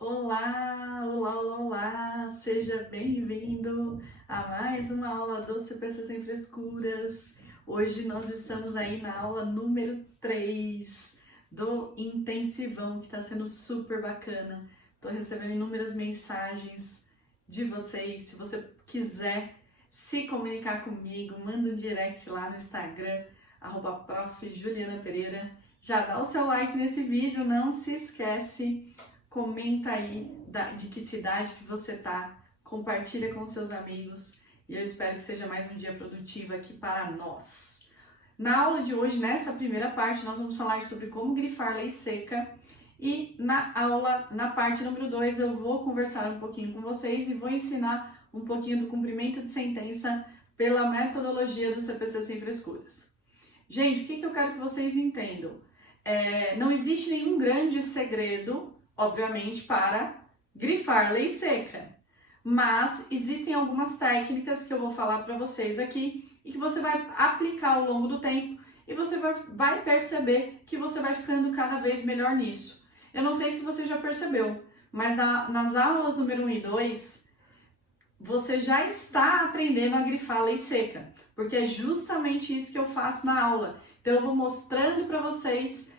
Olá, olá, olá, olá! Seja bem-vindo a mais uma aula do CPC Sem Frescuras. Hoje nós estamos aí na aula número 3 do Intensivão, que está sendo super bacana. Estou recebendo inúmeras mensagens de vocês. Se você quiser se comunicar comigo, manda um direct lá no Instagram, @prof. Juliana Pereira. Já dá o seu like nesse vídeo, não se esquece. Comenta aí de que cidade que você tá, compartilha com seus amigos e eu espero que seja mais um dia produtivo aqui para nós. Na aula de hoje, nessa primeira parte, nós vamos falar sobre como grifar lei seca e na parte número 2, eu vou conversar um pouquinho com vocês e vou ensinar um pouquinho do cumprimento de sentença pela metodologia do CPC Sem Frescuras. Gente, o que eu quero que vocês entendam? Não existe nenhum grande segredo, obviamente, para grifar lei seca, mas existem algumas técnicas que eu vou falar para vocês aqui e que você vai aplicar ao longo do tempo e você vai perceber que você vai ficando cada vez melhor nisso. Eu não sei se você já percebeu, mas nas aulas número 1 e 2, você já está aprendendo a grifar lei seca, porque é justamente isso que eu faço na aula. Então eu vou mostrando para vocês,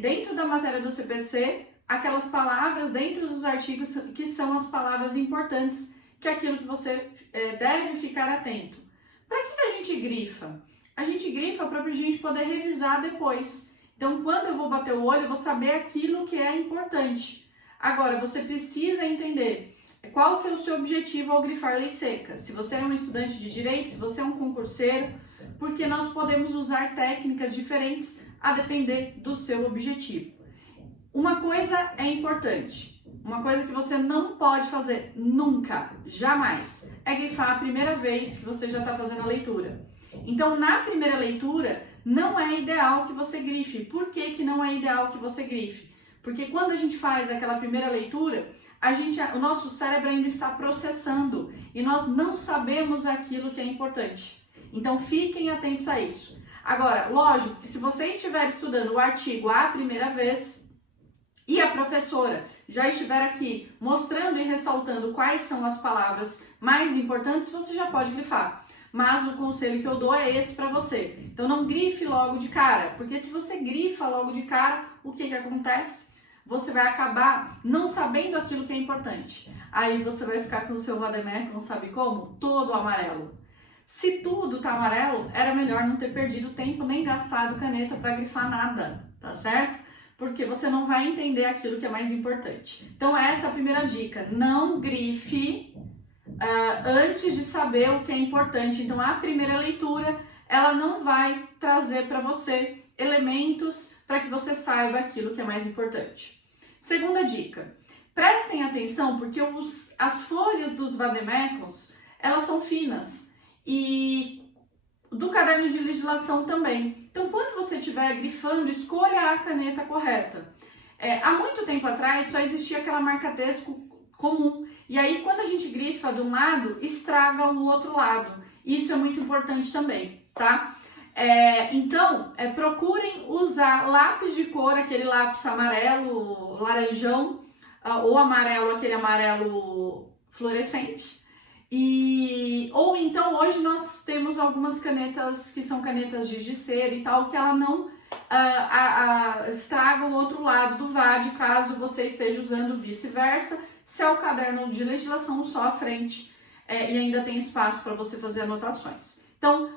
dentro da matéria do CPC, aquelas palavras dentro dos artigos que são as palavras importantes, que é aquilo que você deve ficar atento. Para que a gente grifa? A gente grifa para a gente poder revisar depois. Então, quando eu vou bater o olho, eu vou saber aquilo que é importante. Agora, você precisa entender qual que é o seu objetivo ao grifar lei seca. Se você é um estudante de direito, se você é um concurseiro, porque nós podemos usar técnicas diferentes a depender do seu objetivo. Uma coisa é importante, uma coisa que você não pode fazer nunca, jamais, é grifar a primeira vez que você já está fazendo a leitura. Então, na primeira leitura, não é ideal que você grife. Por que não é ideal que você grife? Porque quando a gente faz aquela primeira leitura, o nosso cérebro ainda está processando e nós não sabemos aquilo que é importante. Então, fiquem atentos a isso. Agora, lógico que se você estiver estudando o artigo a primeira vez, e a professora já estiver aqui mostrando e ressaltando quais são as palavras mais importantes, você já pode grifar. Mas o conselho que eu dou é esse para você. Então não grife logo de cara, porque se você grifa logo de cara, o que acontece? Você vai acabar não sabendo aquilo que é importante. Aí você vai ficar com o seu vademecum, sabe como? Todo amarelo. Se tudo tá amarelo, era melhor não ter perdido tempo nem gastado caneta para grifar nada, tá certo? Porque você não vai entender aquilo que é mais importante. Então essa é a primeira dica, não grife antes de saber o que é importante. Então a primeira leitura, ela não vai trazer para você elementos para que você saiba aquilo que é mais importante. Segunda dica, prestem atenção porque as folhas dos vademecums, elas são finas e do caderno de legislação também. Então, quando você estiver grifando, escolha a caneta correta. Há muito tempo atrás, só existia aquela marca-texto comum. E aí, quando a gente grifa de um lado, estraga o outro lado. Isso é muito importante também, tá? Então, procurem usar lápis de cor, aquele lápis amarelo, laranjão, ou amarelo, aquele amarelo fluorescente. Ou então hoje nós temos algumas canetas que são canetas de cera e tal, que ela não estraga o outro lado do VAD, caso você esteja usando vice-versa, se é o caderno de legislação só à frente e ainda tem espaço para você fazer anotações. Então,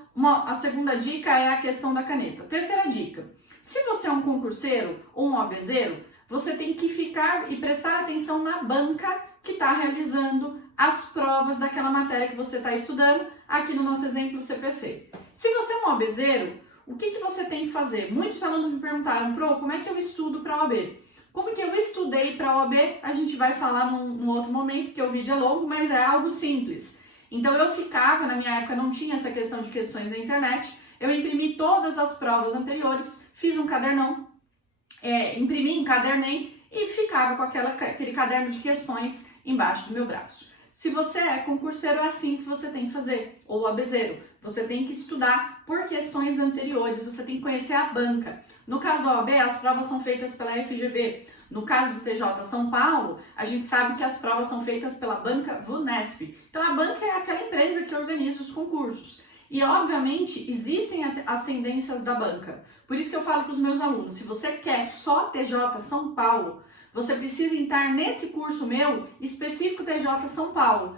a segunda dica é a questão da caneta. Terceira dica, se você é um concurseiro ou um OABzeiro, você tem que ficar e prestar atenção na banca que está realizando as provas daquela matéria que você está estudando, aqui no nosso exemplo CPC. Se você é um OABzeiro, o que você tem que fazer? Muitos alunos me perguntaram, Pro, como é que eu estudo para a OAB? Como que eu estudei para a OAB? A gente vai falar num outro momento, porque o vídeo é longo, mas é algo simples. Então eu ficava, na minha época não tinha essa questão de questões na internet, eu imprimi todas as provas anteriores, fiz um cadernão, imprimi, encadernei e ficava com aquele caderno de questões embaixo do meu braço. Se você é concurseiro, é assim que você tem que fazer, ou OABzeiro. Você tem que estudar por questões anteriores, você tem que conhecer a banca. No caso da OAB, as provas são feitas pela FGV. No caso do TJ São Paulo, a gente sabe que as provas são feitas pela banca VUNESP. Então, a banca é aquela empresa que organiza os concursos. E, obviamente, existem as tendências da banca. Por isso que eu falo para os meus alunos, se você quer só TJ São Paulo, você precisa entrar nesse curso meu específico TJ São Paulo.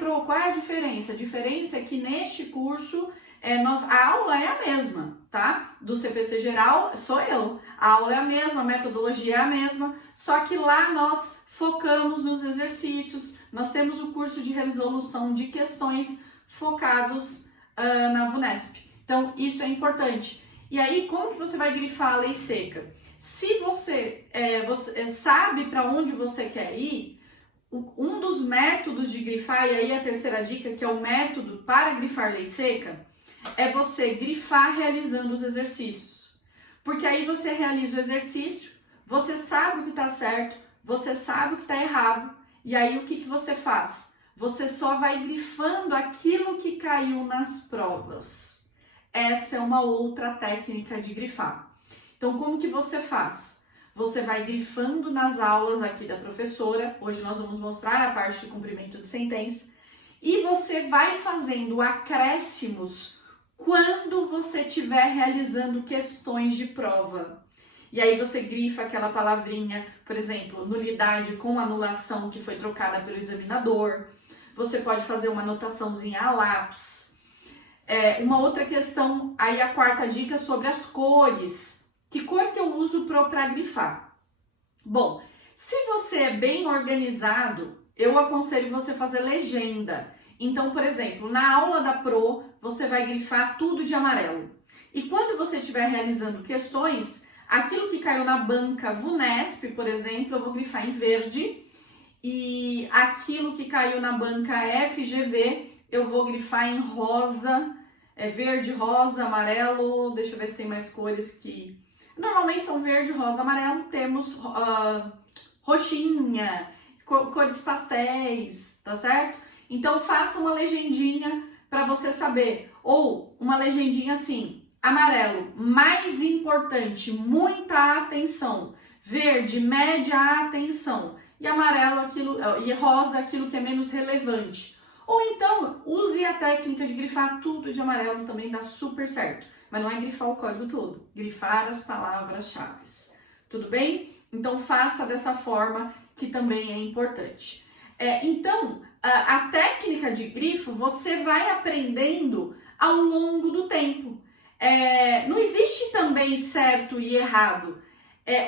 Pro, qual é a diferença? A diferença é que neste curso a aula é a mesma, tá? Do CPC geral sou eu. A aula é a mesma, a metodologia é a mesma, só que lá nós focamos nos exercícios, nós temos o curso de resolução de questões focados na VUNESP. Então, isso é importante. E aí, como que você vai grifar a lei seca? Se você sabe para onde você quer ir, um dos métodos de grifar, e aí a terceira dica, que é o método para grifar lei seca, é você grifar realizando os exercícios. Porque aí você realiza o exercício, você sabe o que está certo, você sabe o que está errado, e aí o que você faz? Você só vai grifando aquilo que caiu nas provas. Essa é uma outra técnica de grifar. Então, como que você faz? Você vai grifando nas aulas aqui da professora, hoje nós vamos mostrar a parte de cumprimento de sentença, e você vai fazendo acréscimos quando você estiver realizando questões de prova. E aí você grifa aquela palavrinha, por exemplo, nulidade com anulação que foi trocada pelo examinador. Você pode fazer uma anotaçãozinha a lápis. Uma outra questão, aí a quarta dica sobre as cores. Que cor que eu uso para grifar? Bom, se você é bem organizado, eu aconselho você fazer legenda. Então, por exemplo, na aula da Pro, você vai grifar tudo de amarelo. E quando você estiver realizando questões, aquilo que caiu na banca VUNESP, por exemplo, eu vou grifar em verde. E aquilo que caiu na banca FGV, eu vou grifar em rosa, verde, rosa, amarelo. Deixa eu ver se tem mais cores que... Normalmente são verde, rosa, amarelo. Temos roxinha, cores pastéis, tá certo? Então, faça uma legendinha para você saber. Ou uma legendinha assim, amarelo, mais importante, muita atenção. Verde, média atenção. E amarelo, e rosa, aquilo que é menos relevante. Ou então, use a técnica de grifar tudo de amarelo, também dá super certo. Mas não é grifar o código todo, grifar as palavras-chave. Tudo bem? Então, faça dessa forma, que também é importante. Então, a técnica de grifo você vai aprendendo ao longo do tempo. Não existe também certo e errado.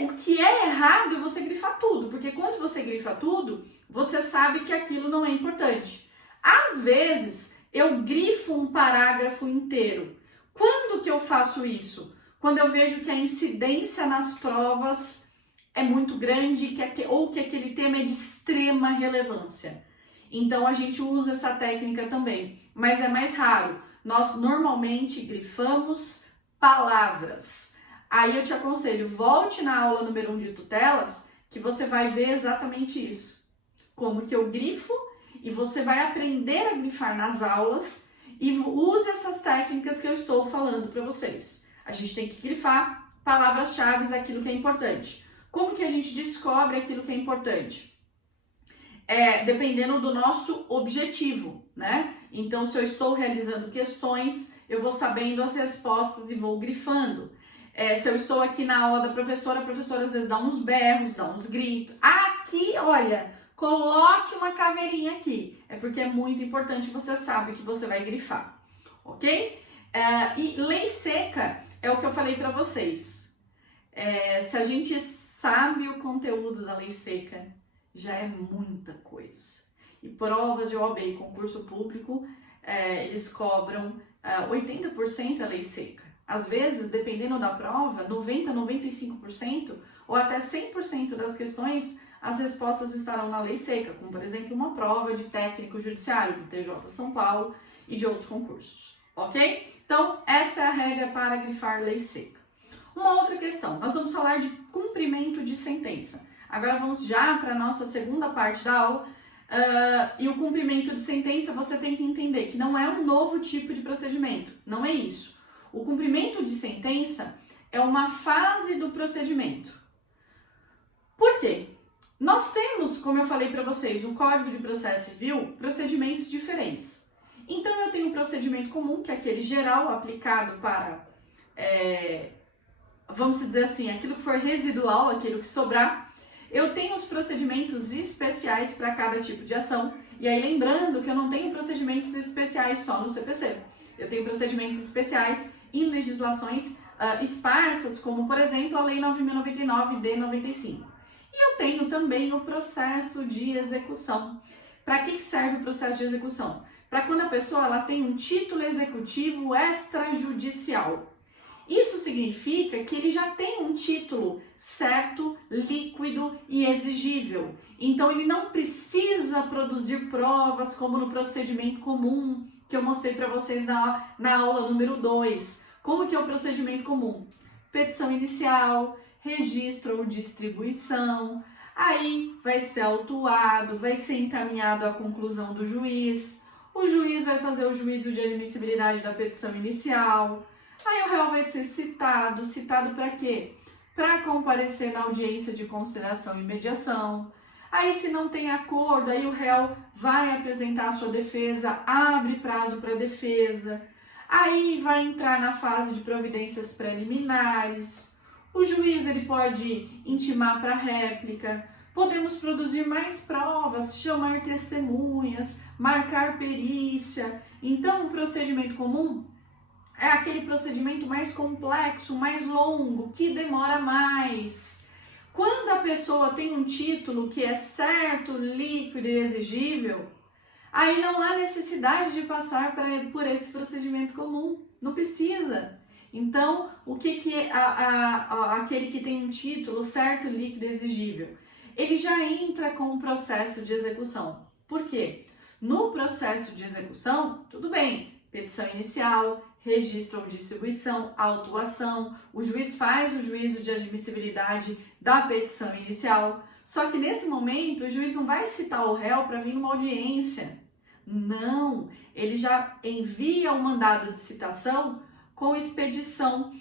O que é errado é você grifar tudo, porque quando você grifa tudo, você sabe que aquilo não é importante. Às vezes, eu grifo um parágrafo inteiro. Quando que eu faço isso? Quando eu vejo que a incidência nas provas é muito grande ou que aquele tema é de extrema relevância. Então, a gente usa essa técnica também, mas é mais raro. Nós normalmente grifamos palavras. Aí eu te aconselho, volte na aula número 1 de tutelas, que você vai ver exatamente isso. Como que eu grifo, e você vai aprender a grifar nas aulas, e use essas técnicas que eu estou falando para vocês. A gente tem que grifar palavras-chave, aquilo que é importante. Como que a gente descobre aquilo que é importante? Dependendo do nosso objetivo, né? Então, se eu estou realizando questões, eu vou sabendo as respostas e vou grifando. Se eu estou aqui na aula da professora, a professora às vezes dá uns berros, dá uns gritos. Aqui, olha, coloque uma caveirinha aqui. É porque é muito importante, você sabe que você vai grifar, ok? E lei seca é o que eu falei para vocês. Se a gente sabe o conteúdo da lei seca, já é muita coisa. E provas de OAB e concurso público, eles cobram 80% a lei seca. Às vezes, dependendo da prova, 90%, 95% ou até 100% das questões, as respostas estarão na lei seca, como por exemplo uma prova de técnico judiciário do TJ São Paulo e de outros concursos, ok? Então, essa é a regra para grifar lei seca. Uma outra questão, nós vamos falar de cumprimento de sentença. Agora vamos já para a nossa segunda parte da aula. E o cumprimento de sentença, você tem que entender que não é um novo tipo de procedimento, não é isso. O cumprimento de sentença é uma fase do procedimento. Por quê? Nós temos, como eu falei para vocês, o Código de Processo Civil, procedimentos diferentes. Então, eu tenho um procedimento comum, que é aquele geral aplicado para, vamos dizer assim, aquilo que for residual, aquilo que sobrar. Eu tenho os procedimentos especiais para cada tipo de ação. E aí, lembrando que eu não tenho procedimentos especiais só no CPC. Eu tenho procedimentos especiais em legislações esparsas, como, por exemplo, a Lei 9.099 de 95. E eu tenho também o processo de execução. Para que serve o processo de execução? Para quando a pessoa ela tem um título executivo extrajudicial. Isso significa que ele já tem um título certo, líquido e exigível. Então, ele não precisa produzir provas como no procedimento comum, que eu mostrei para vocês na aula número 2. Como que é o procedimento comum? Petição inicial, registro ou distribuição, aí vai ser autuado, vai ser encaminhado à conclusão do juiz, o juiz vai fazer o juízo de admissibilidade da petição inicial, aí o réu vai ser citado para quê? Para comparecer na audiência de conciliação e mediação. Aí, se não tem acordo, aí o réu vai apresentar a sua defesa, abre prazo para defesa, aí vai entrar na fase de providências preliminares. O juiz ele pode intimar para réplica, podemos produzir mais provas, chamar testemunhas, marcar perícia. Então, o procedimento comum é aquele procedimento mais complexo, mais longo, que demora mais. Quando a pessoa tem um título que é certo, líquido e exigível, aí não há necessidade de passar por esse procedimento comum, não precisa. Então, o que é aquele que tem um título certo, líquido e exigível? Ele já entra com o processo de execução. Por quê? No processo de execução, tudo bem, petição inicial, registro ou distribuição, autuação, o juiz faz o juízo de admissibilidade da petição inicial, só que nesse momento o juiz não vai citar o réu para vir numa audiência. Não, ele já envia o mandado de citação com expedição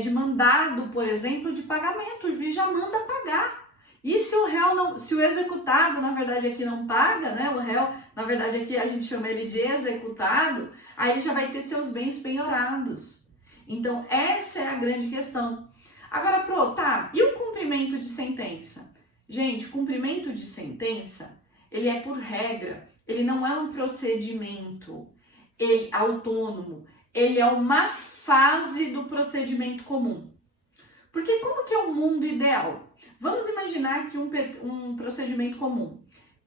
de mandado, por exemplo, de pagamento. O juiz já manda pagar. E se o réu não, se o executado, na verdade, aqui não paga, né? O réu, na verdade, aqui a gente chama ele de executado, aí ele já vai ter seus bens penhorados. Então, essa é a grande questão. Agora, e o cumprimento de sentença? Gente, cumprimento de sentença, ele é por regra, ele não é um procedimento autônomo, ele é uma fase do procedimento comum. Porque como que é o mundo ideal? Vamos imaginar que um procedimento comum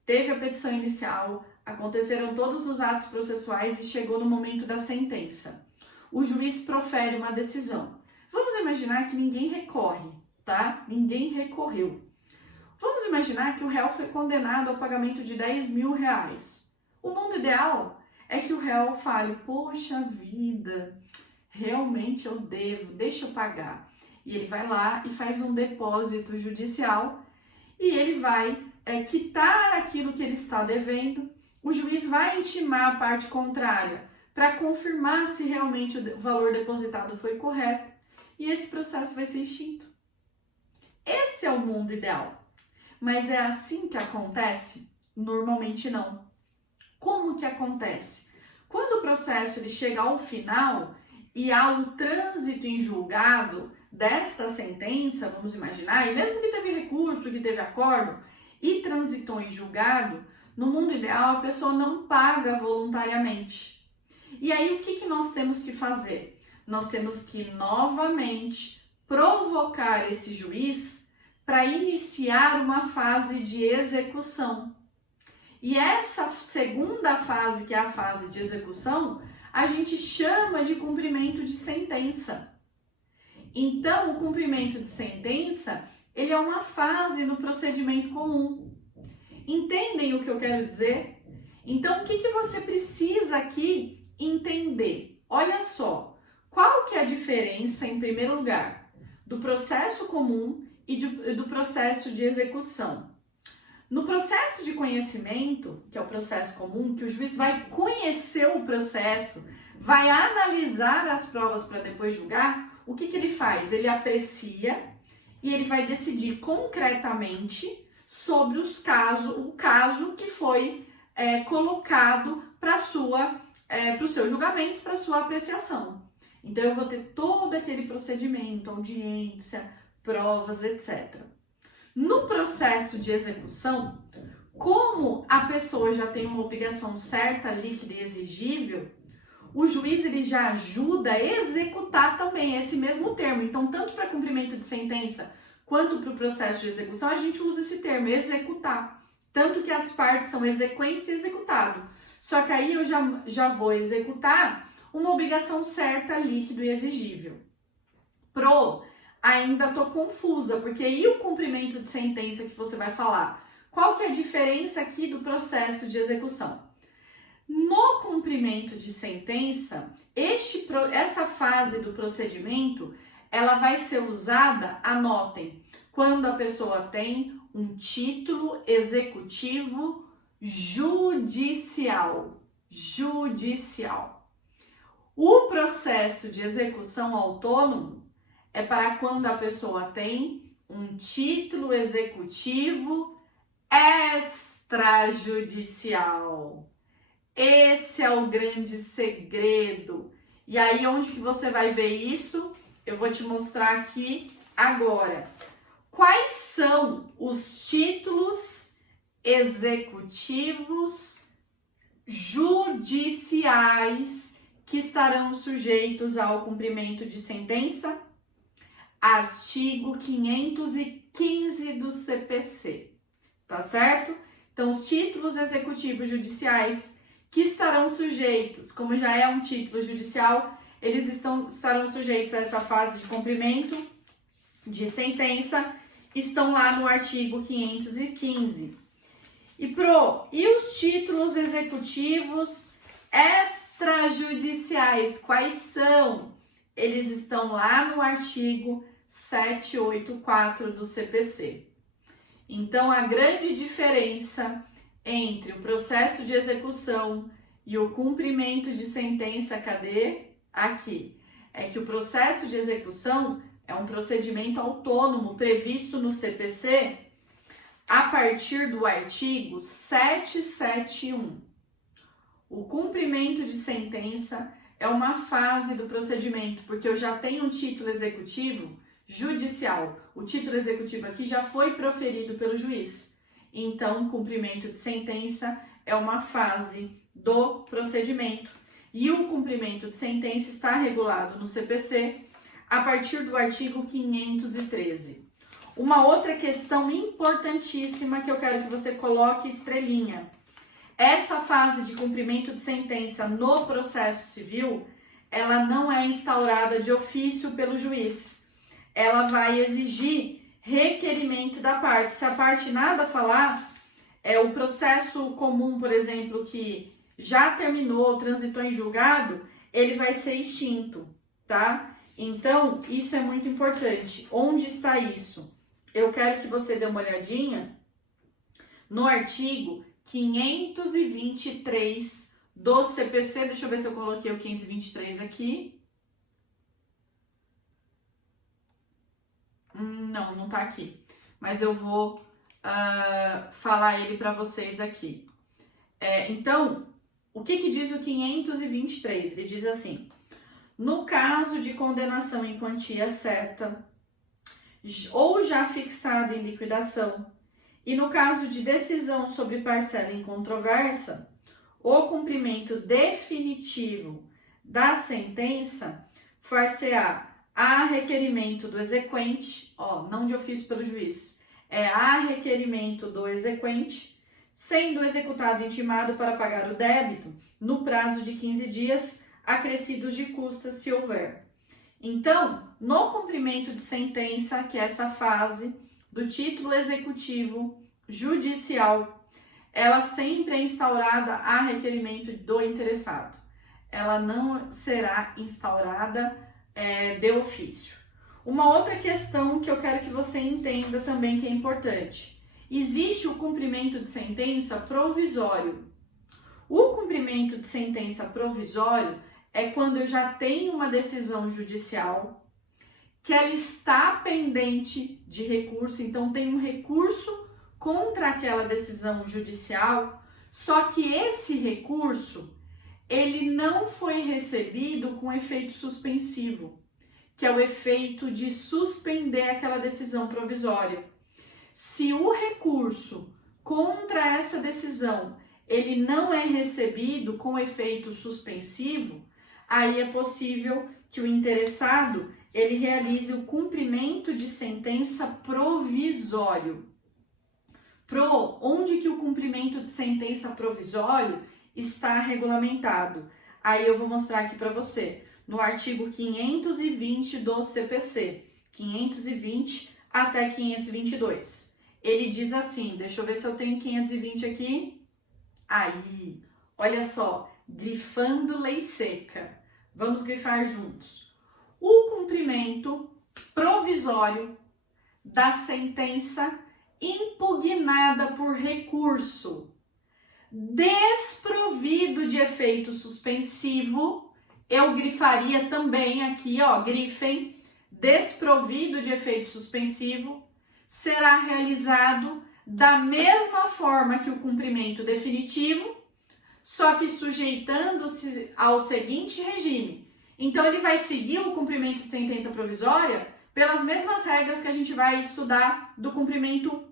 teve a petição inicial, aconteceram todos os atos processuais e chegou no momento da sentença. O juiz profere uma decisão. Vamos imaginar que ninguém recorre, tá? Ninguém recorreu. Vamos imaginar que o réu foi condenado ao pagamento de 10 mil reais. O mundo ideal é que o réu fale, poxa vida, realmente eu devo, deixa eu pagar. E ele vai lá e faz um depósito judicial e ele vai quitar aquilo que ele está devendo. O juiz vai intimar a parte contrária para confirmar se realmente o valor depositado foi correto e esse processo vai ser extinto. Esse é o mundo ideal. Mas é assim que acontece? Normalmente não. Como que acontece? Quando o processo ele chega ao final e há o trânsito em julgado desta sentença, vamos imaginar, e mesmo que teve recurso, que teve acordo e transitou em julgado, no mundo ideal a pessoa não paga voluntariamente. E aí o que nós temos que fazer? Nós temos que novamente provocar esse juiz para iniciar uma fase de execução. E essa segunda fase, que é a fase de execução, a gente chama de cumprimento de sentença. Então, o cumprimento de sentença, ele é uma fase no procedimento comum. Entendem o que eu quero dizer? Então, o que você precisa aqui entender? Olha só, qual que é a diferença, em primeiro lugar, do processo comum e do processo de execução? No processo de conhecimento, que é o processo comum, que o juiz vai conhecer o processo, vai analisar as provas para depois julgar, o que ele faz? Ele aprecia e ele vai decidir concretamente sobre o caso que foi colocado para o seu julgamento, para sua apreciação. Então, eu vou ter todo aquele procedimento, audiência, provas, etc. No processo de execução, como a pessoa já tem uma obrigação certa, líquida e exigível, o juiz ele já ajuda a executar também esse mesmo termo. Então, tanto para cumprimento de sentença quanto para o processo de execução, a gente usa esse termo, executar. Tanto que as partes são exequentes e executado. Só que aí eu já vou executar uma obrigação certa, líquido e exigível. Ainda tô confusa, porque e o cumprimento de sentença que você vai falar? Qual que é a diferença aqui do processo de execução? No cumprimento de sentença, essa fase do procedimento, ela vai ser usada, anotem, quando a pessoa tem um título executivo judicial. O processo de execução autônomo é para quando a pessoa tem um título executivo extrajudicial. Esse é o grande segredo. E aí, onde que você vai ver isso? Eu vou te mostrar aqui agora. Quais são os títulos executivos judiciais que estarão sujeitos ao cumprimento de sentença? Artigo 515 do CPC, tá certo? Então, os títulos executivos judiciais que estarão sujeitos, como já é um título judicial, eles estarão sujeitos a essa fase de cumprimento de sentença, estão lá no artigo 515. E os títulos executivos extrajudiciais, quais são? Eles estão lá no artigo 784 do CPC. Então, a grande diferença entre o processo de execução e o cumprimento de sentença, cadê? Aqui. É que o processo de execução é um procedimento autônomo previsto no CPC a partir do artigo 771. O cumprimento de sentença é uma fase do procedimento, porque eu já tenho um título executivo judicial. O título executivo aqui já foi proferido pelo juiz. Então, cumprimento de sentença é uma fase do procedimento. E o cumprimento de sentença está regulado no CPC a partir do artigo 513. Uma outra questão importantíssima que eu quero que você coloque estrelinha. Essa fase de cumprimento de sentença no processo civil, ela não é instaurada de ofício pelo juiz. Ela vai exigir requerimento da parte. Se a parte nada falar, o processo comum, por exemplo, que já terminou, transitou em julgado, ele vai ser extinto, tá? Então, isso é muito importante. Onde está isso? Eu quero que você dê uma olhadinha no artigo 523 do CPC. Deixa eu ver se eu coloquei o 523 aqui. Não tá aqui. Mas eu vou falar ele para vocês aqui. Então, o que diz o 523? Ele diz assim: no caso de condenação em quantia certa ou já fixada em liquidação, e no caso de decisão sobre parcela incontroversa, o cumprimento definitivo da sentença far-se-á a requerimento do exequente, não de ofício pelo juiz, é a requerimento do exequente, sendo executado intimado para pagar o débito no prazo de 15 dias, acrescidos de custas, se houver. Então, no cumprimento de sentença, que é essa fase do título executivo judicial, ela sempre é instaurada a requerimento do interessado. Ela não será instaurada de ofício. Uma outra questão que eu quero que você entenda também que é importante. Existe o cumprimento de sentença provisório. O cumprimento de sentença provisório é quando eu já tenho uma decisão judicial que ela está pendente de recurso, então tem um recurso contra aquela decisão judicial, só que esse recurso, ele não foi recebido com efeito suspensivo, que é o efeito de suspender aquela decisão provisória. Se o recurso contra essa decisão, ele não é recebido com efeito suspensivo, aí é possível que o interessado ele realize o cumprimento de sentença provisório. Onde que o cumprimento de sentença provisório está regulamentado? Aí eu vou mostrar aqui para você, no artigo 520 do CPC, 520 até 522. Ele diz assim, deixa eu ver se eu tenho 520 aqui. Aí, olha só, grifando lei seca. Vamos grifar juntos. O cumprimento provisório da sentença impugnada por recurso, desprovido de efeito suspensivo, eu grifaria também aqui, ó, grifem, desprovido de efeito suspensivo, será realizado da mesma forma que o cumprimento definitivo, só que sujeitando-se ao seguinte regime. Então, ele vai seguir o cumprimento de sentença provisória pelas mesmas regras que a gente vai estudar do cumprimento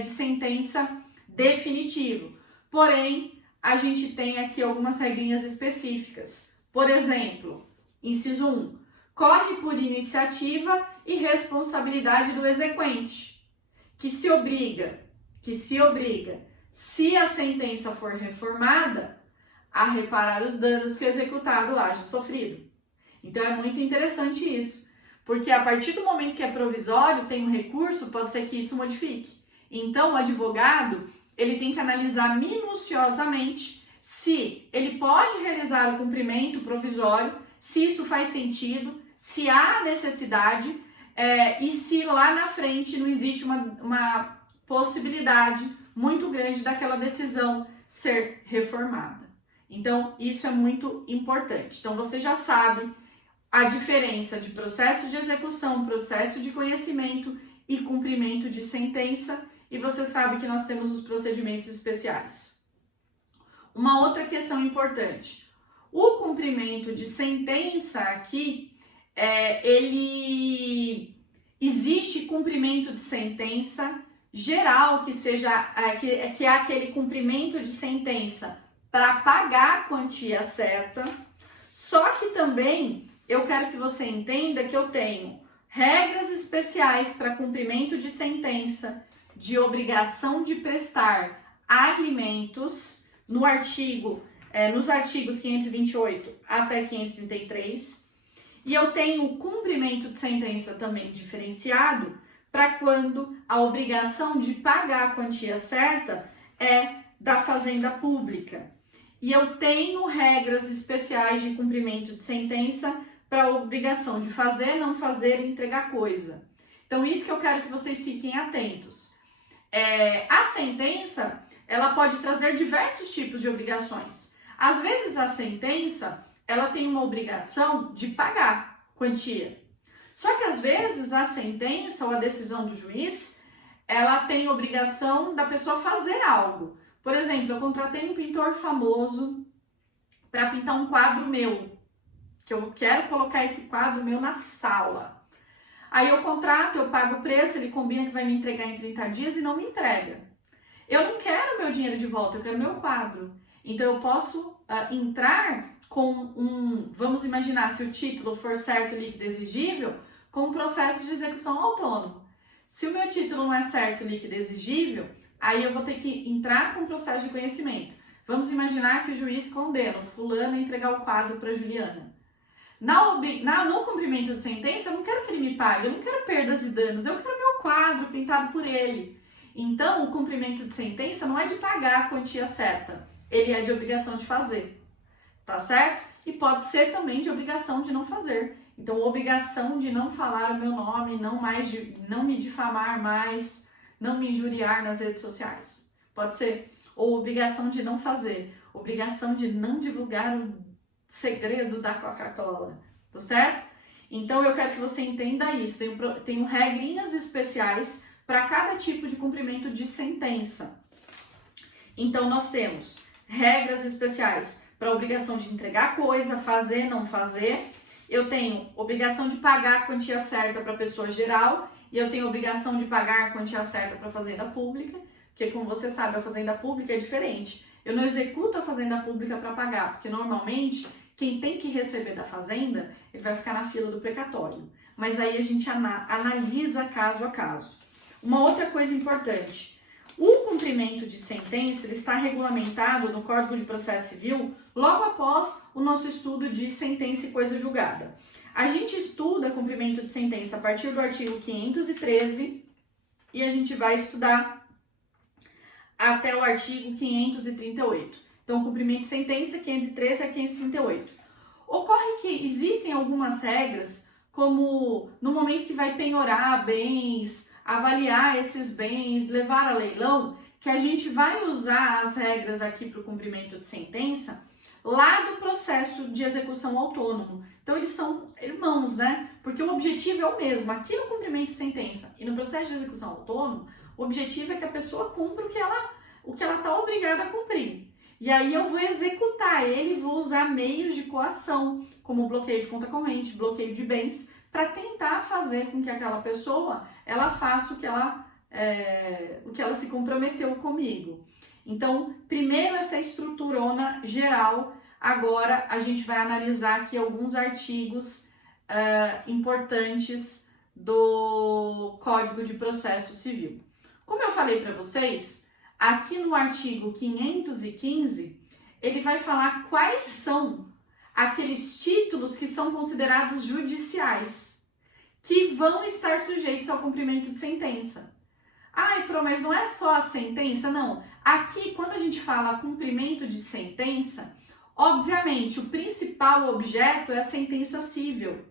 de sentença definitivo. Porém, a gente tem aqui algumas regrinhas específicas. Por exemplo, inciso 1, corre por iniciativa e responsabilidade do exequente, que se obriga, se a sentença for reformada, a reparar os danos que o executado haja sofrido. Então, é muito interessante isso, porque a partir do momento que é provisório, tem um recurso, pode ser que isso modifique. Então, o advogado, ele tem que analisar minuciosamente se ele pode realizar o cumprimento provisório, se isso faz sentido, se há necessidade e se lá na frente não existe uma possibilidade muito grande daquela decisão ser reformada. Então, isso é muito importante. Então, você já sabe a diferença de processo de execução, processo de conhecimento e cumprimento de sentença, e você sabe que nós temos os procedimentos especiais. Uma outra questão importante, o cumprimento de sentença aqui, ele existe cumprimento de sentença geral, que é aquele cumprimento de sentença para pagar a quantia certa, só que também eu quero que você entenda que eu tenho regras especiais para cumprimento de sentença, de obrigação de prestar alimentos, nos artigos 528 até 533, e eu tenho o cumprimento de sentença também diferenciado para quando a obrigação de pagar a quantia certa é da Fazenda Pública. E eu tenho regras especiais de cumprimento de sentença para a obrigação de fazer, não fazer e entregar coisa. Então, isso que eu quero que vocês fiquem atentos. A sentença, ela pode trazer diversos tipos de obrigações. Às vezes, a sentença, ela tem uma obrigação de pagar quantia. Só que, às vezes, a sentença ou a decisão do juiz, ela tem obrigação da pessoa fazer algo. Por exemplo, eu contratei um pintor famoso para pintar um quadro meu, que eu quero colocar esse quadro meu na sala. Aí eu contrato, eu pago o preço, ele combina que vai me entregar em 30 dias e não me entrega. Eu não quero meu dinheiro de volta, eu quero meu quadro. Então eu posso entrar com vamos imaginar, se o título for certo, líquido, exigível, com um processo de execução autônomo. Se o meu título não é certo, líquido, exigível, aí eu vou ter que entrar com um processo de conhecimento. Vamos imaginar que o juiz condena o fulano a entregar o quadro para a Juliana. No cumprimento de sentença, eu não quero que ele me pague, eu não quero perdas e danos, eu quero meu quadro pintado por ele. Então, o cumprimento de sentença não é de pagar a quantia certa, ele é de obrigação de fazer, tá certo? E pode ser também de obrigação de não fazer. Então, obrigação de não falar o meu nome, não me difamar mais, não me injuriar nas redes sociais. Pode ser. Ou obrigação de não fazer, obrigação de não divulgar o segredo da Coca-Cola, tá certo? Então, eu quero que você entenda isso. Tenho regrinhas especiais para cada tipo de cumprimento de sentença. Então, nós temos regras especiais para a obrigação de entregar coisa, fazer, não fazer. Eu tenho obrigação de pagar a quantia certa para a pessoa geral e eu tenho obrigação de pagar a quantia certa para a fazenda pública, porque, como você sabe, a fazenda pública é diferente. Eu não executo a fazenda pública para pagar, porque normalmente quem tem que receber da fazenda, ele vai ficar na fila do precatório. Mas aí a gente analisa caso a caso. Uma outra coisa importante, o cumprimento de sentença ele está regulamentado no Código de Processo Civil logo após o nosso estudo de sentença e coisa julgada. A gente estuda cumprimento de sentença a partir do artigo 513 e a gente vai estudar até o artigo 538. Então, cumprimento de sentença 513 a 538. Ocorre que existem algumas regras, como no momento que vai penhorar bens, avaliar esses bens, levar a leilão, que a gente vai usar as regras aqui para o cumprimento de sentença lá do processo de execução autônomo. Então, eles são irmãos, né? Porque o objetivo é o mesmo. Aqui no cumprimento de sentença e no processo de execução autônomo, o objetivo é que a pessoa cumpra o que ela está obrigada a cumprir. E aí eu vou executar ele e vou usar meios de coação, como bloqueio de conta corrente, bloqueio de bens, para tentar fazer com que aquela pessoa ela faça o que ela se comprometeu comigo. Então, primeiro essa estruturona geral, agora a gente vai analisar aqui alguns artigos importantes do Código de Processo Civil. Como eu falei para vocês, aqui no artigo 515, ele vai falar quais são aqueles títulos que são considerados judiciais, que vão estar sujeitos ao cumprimento de sentença. Ai, mas não é só a sentença, não. Aqui, quando a gente fala cumprimento de sentença, obviamente, o principal objeto é a sentença cível.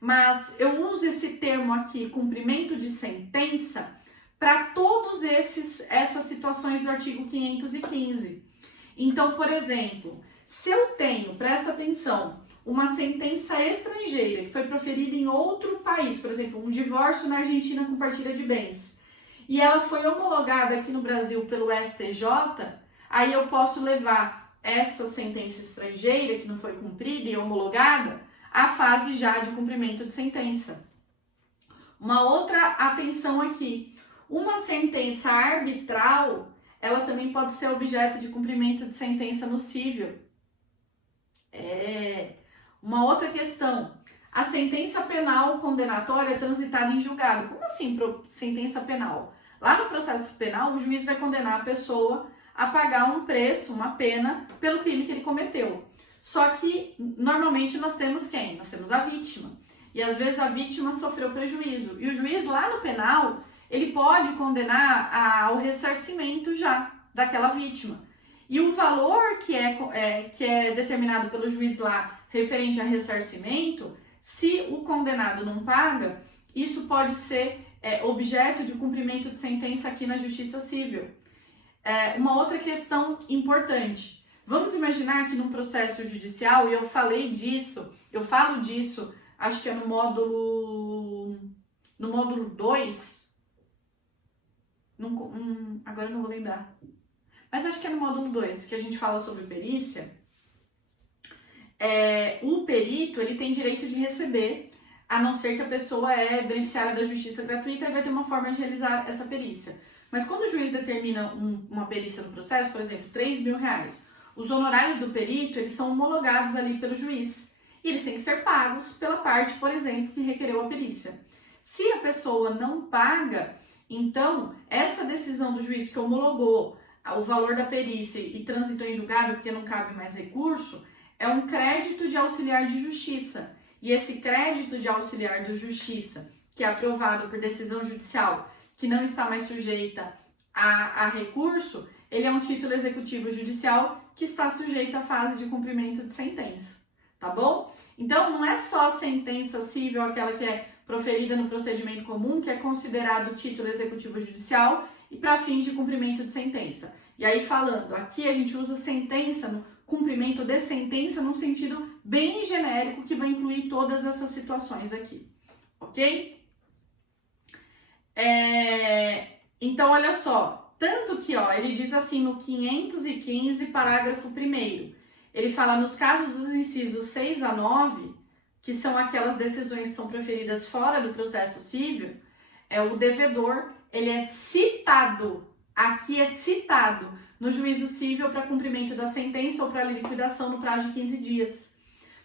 Mas eu uso esse termo aqui, cumprimento de sentença, para todas essas situações do artigo 515. Então, por exemplo, se eu tenho, presta atenção, uma sentença estrangeira que foi proferida em outro país, por exemplo, um divórcio na Argentina com partilha de bens, e ela foi homologada aqui no Brasil pelo STJ, aí eu posso levar essa sentença estrangeira que não foi cumprida e homologada à fase já de cumprimento de sentença. Uma outra atenção aqui, uma sentença arbitral, ela também pode ser objeto de cumprimento de sentença no cível. Uma outra questão, a sentença penal condenatória é transitada em julgado. Como assim sentença penal? Lá no processo penal, o juiz vai condenar a pessoa a pagar um preço, uma pena, pelo crime que ele cometeu. Só que, normalmente, nós temos quem? Nós temos a vítima. E, às vezes, a vítima sofreu prejuízo. E o juiz, lá no penal, ele pode condenar ao ressarcimento já daquela vítima. E o valor que é determinado pelo juiz lá, referente a ressarcimento, se o condenado não paga, isso pode ser objeto de cumprimento de sentença aqui na Justiça Civil. Uma outra questão importante. Vamos imaginar que num processo judicial, e eu falo disso, acho que é no módulo 2, agora eu não vou lembrar, mas acho que é no módulo 2, que a gente fala sobre perícia. O perito, ele tem direito de receber, a não ser que a pessoa é beneficiária da justiça gratuita e vai ter uma forma de realizar essa perícia. Mas quando o juiz determina uma perícia no processo, por exemplo, R$3.000, os honorários do perito, eles são homologados ali pelo juiz. E eles têm que ser pagos pela parte, por exemplo, que requereu a perícia. Se a pessoa não paga, então essa decisão do juiz que homologou o valor da perícia e transitou em julgado porque não cabe mais recurso, é um crédito de auxiliar de justiça. E esse crédito de auxiliar de justiça, que é aprovado por decisão judicial, que não está mais sujeita a recurso, ele é um título executivo judicial que está sujeito à fase de cumprimento de sentença, tá bom? Então, não é só a sentença cível, aquela que é proferida no procedimento comum, que é considerado título executivo judicial e para fins de cumprimento de sentença. E aí, falando, aqui a gente usa sentença cumprimento de sentença num sentido bem genérico que vai incluir todas essas situações aqui, ok? Então, olha só, tanto que, ó, ele diz assim no 515, parágrafo 1º, ele fala nos casos dos incisos 6 a 9, que são aquelas decisões que são proferidas fora do processo civil, o devedor, ele é citado, aqui é citado no juízo civil para cumprimento da sentença ou para liquidação no prazo de 15 dias.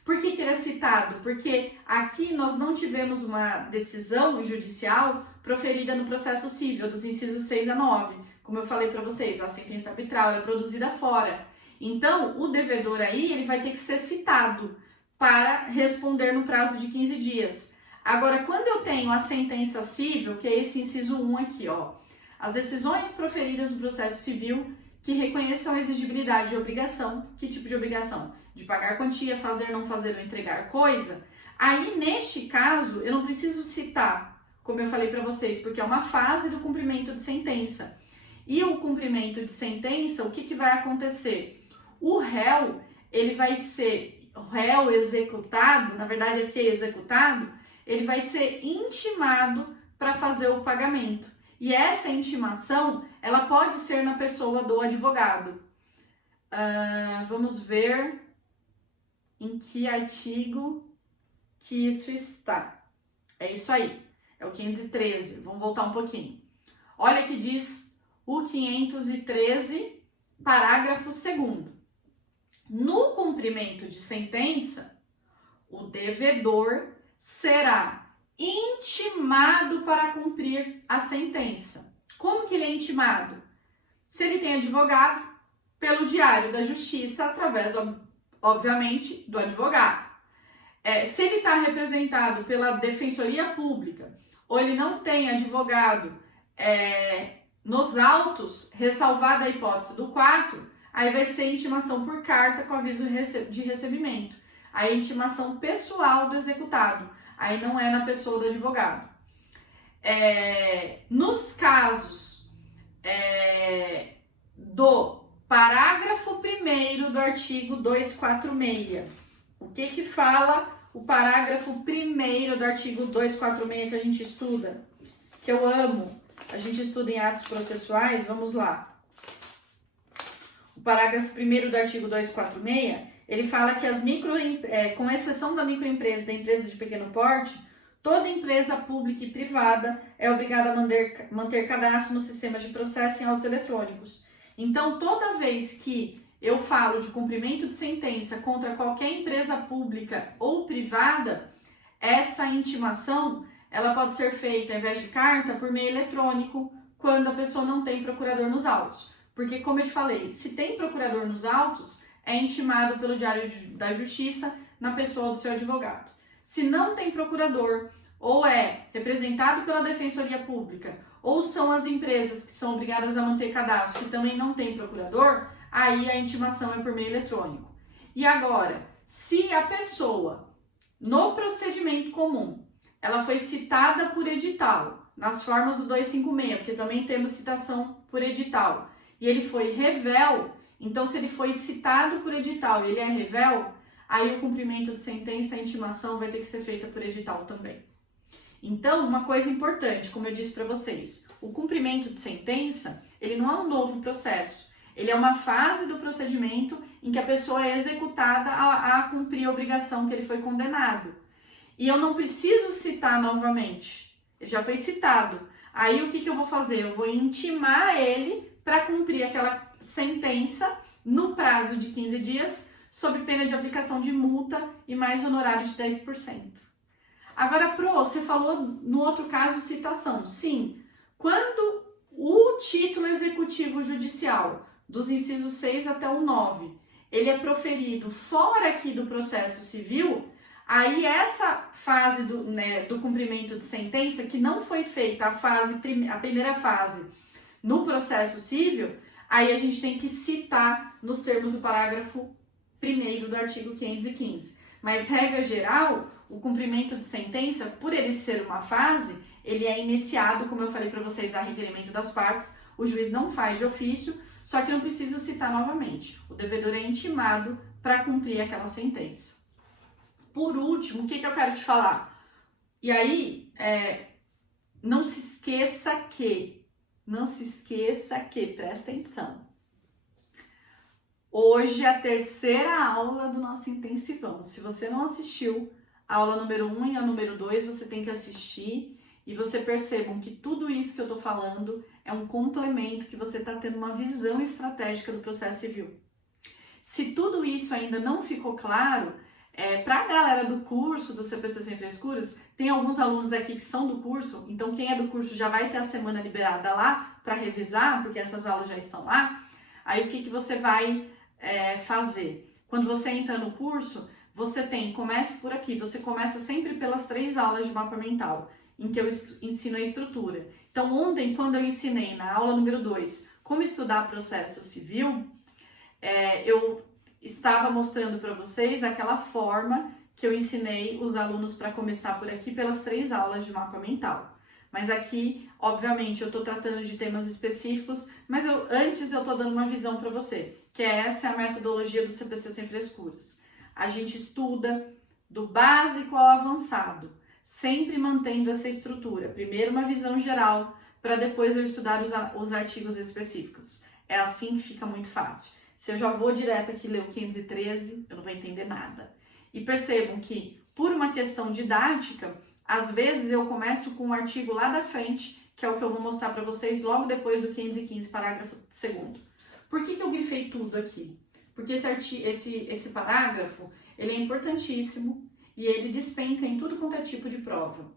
Por que ele é citado? Porque aqui nós não tivemos uma decisão judicial proferida no processo civil, dos incisos 6 a 9. Como eu falei para vocês, a sentença arbitral é produzida fora. Então, o devedor aí, ele vai ter que ser citado para responder no prazo de 15 dias. Agora, quando eu tenho a sentença civil, que é esse inciso 1 aqui, ó, as decisões proferidas no processo civil que reconheçam a exigibilidade de obrigação. Que tipo de obrigação? De pagar quantia, fazer, não fazer ou entregar coisa. Aí, neste caso, eu não preciso citar, como eu falei para vocês, porque é uma fase do cumprimento de sentença. E o cumprimento de sentença, o que vai acontecer? O réu, ele vai ser, o réu executado, na verdade aqui é executado, ele vai ser intimado para fazer o pagamento. E essa intimação, ela pode ser na pessoa do advogado. Vamos ver em que artigo que isso está. É isso aí, é o 513. Vamos voltar um pouquinho. Olha que diz o 513, parágrafo 2º. No cumprimento de sentença, o devedor será intimado para cumprir a sentença. Como que ele é intimado? Se ele tem advogado, pelo Diário da Justiça, através, obviamente, do advogado. Se ele está representado pela Defensoria Pública, ou ele não tem advogado nos autos, ressalvada a hipótese do 4, aí vai ser intimação por carta com aviso de recebimento. Aí intimação pessoal do executado. Aí não é na pessoa do advogado. Nos casos do parágrafo 1º do artigo 246, o que fala o parágrafo 1º do artigo 246 que a gente estuda? Que eu amo. A gente estuda em atos processuais, vamos lá. O parágrafo 1º do artigo 246, ele fala que com exceção da microempresa e da empresa de pequeno porte, toda empresa pública e privada é obrigada a manter cadastro no sistema de processo em autos eletrônicos. Então, toda vez que eu falo de cumprimento de sentença contra qualquer empresa pública ou privada, essa intimação ela pode ser feita, ao invés de carta, por meio eletrônico, quando a pessoa não tem procurador nos autos. Porque, como eu te falei, se tem procurador nos autos, é intimado pelo Diário da Justiça na pessoa do seu advogado. Se não tem procurador, ou é representado pela Defensoria Pública, ou são as empresas que são obrigadas a manter cadastro que também não tem procurador, aí a intimação é por meio eletrônico. E agora, se a pessoa, no procedimento comum, ela foi citada por edital, nas formas do 256, porque também temos citação por edital, e ele foi revel, então se ele foi citado por edital e ele é revel, aí o cumprimento de sentença, a intimação vai ter que ser feita por edital também. Então, uma coisa importante, como eu disse para vocês, o cumprimento de sentença, ele não é um novo processo, ele é uma fase do procedimento em que a pessoa é executada a cumprir a obrigação que ele foi condenado. E eu não preciso citar novamente, ele já foi citado. Aí o que eu vou fazer? Eu vou intimar ele para cumprir aquela sentença no prazo de 15 dias, sob pena de aplicação de multa e mais honorário de 10%. Agora, você falou no outro caso citação. Sim, quando o título executivo judicial, dos incisos 6 até o 9, ele é proferido fora aqui do processo civil, aí essa fase do cumprimento de sentença, que não foi feita a primeira fase no processo civil, aí a gente tem que citar nos termos do parágrafo 1º do artigo 515. Mas, regra geral, o cumprimento de sentença, por ele ser uma fase, ele é iniciado, como eu falei para vocês, a requerimento das partes, o juiz não faz de ofício, só que não precisa citar novamente. O devedor é intimado para cumprir aquela sentença. Por último, o que eu quero te falar? E aí, não se esqueça que, presta atenção. Hoje é a terceira aula do nosso intensivão. Se você não assistiu a aula número 1 e a número 2, você tem que assistir e você percebam que tudo isso que eu tô falando é um complemento, que você tá tendo uma visão estratégica do processo civil. Se tudo isso ainda não ficou claro, para a galera do curso do CPC Sem Frescuras, tem alguns alunos aqui que são do curso, então quem é do curso já vai ter a semana liberada lá para revisar, porque essas aulas já estão lá. Aí o que você vai fazer? Quando você entra no curso, comece por aqui, você começa sempre pelas 3 aulas de mapa mental, em que eu ensino a estrutura. Então ontem, quando eu ensinei na aula número 2, como estudar processo civil, eu estava mostrando para vocês aquela forma que eu ensinei os alunos para começar por aqui pelas 3 aulas de mapa mental. Mas aqui, obviamente, eu estou tratando de temas específicos, mas antes eu estou dando uma visão para você, que essa é a metodologia do CPC Sem Frescuras. A gente estuda do básico ao avançado, sempre mantendo essa estrutura. Primeiro uma visão geral, para depois eu estudar os artigos específicos. É assim que fica muito fácil. Se eu já vou direto aqui ler o 513, eu não vou entender nada. E percebam que, por uma questão didática, às vezes eu começo com um artigo lá da frente, que é o que eu vou mostrar para vocês logo depois do 515, parágrafo 2º. Por que eu grifei tudo aqui? Porque esse parágrafo, ele é importantíssimo e ele despenca em tudo quanto é tipo de prova.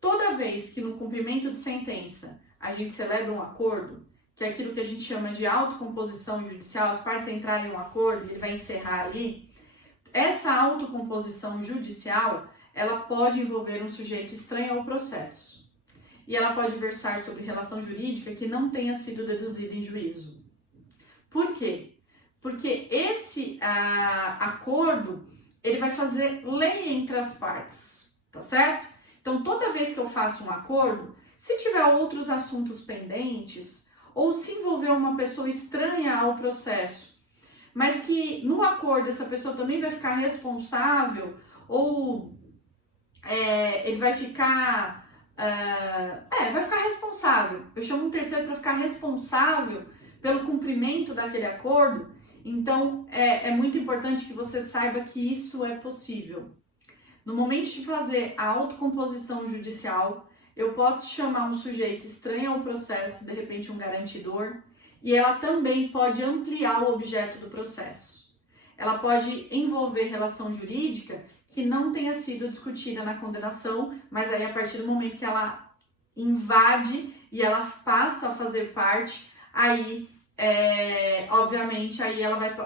Toda vez que no cumprimento de sentença a gente celebra um acordo, que é aquilo que a gente chama de autocomposição judicial, as partes entrarem em um acordo e ele vai encerrar ali, essa autocomposição judicial, ela pode envolver um sujeito estranho ao processo. E ela pode versar sobre relação jurídica que não tenha sido deduzida em juízo. Por quê? Porque esse acordo, ele vai fazer lei entre as partes, tá certo? Então, toda vez que eu faço um acordo, se tiver outros assuntos pendentes, ou se envolver uma pessoa estranha ao processo, mas que no acordo essa pessoa também vai ficar responsável, ou ele vai ficar responsável. Eu chamo um terceiro para ficar responsável pelo cumprimento daquele acordo. Então, é muito importante que você saiba que isso é possível. No momento de fazer a autocomposição judicial, eu posso chamar um sujeito estranho ao processo, de repente um garantidor, e ela também pode ampliar o objeto do processo. Ela pode envolver relação jurídica que não tenha sido discutida na condenação, mas aí a partir do momento que ela invade e ela passa a fazer parte, aí, obviamente, aí ela vai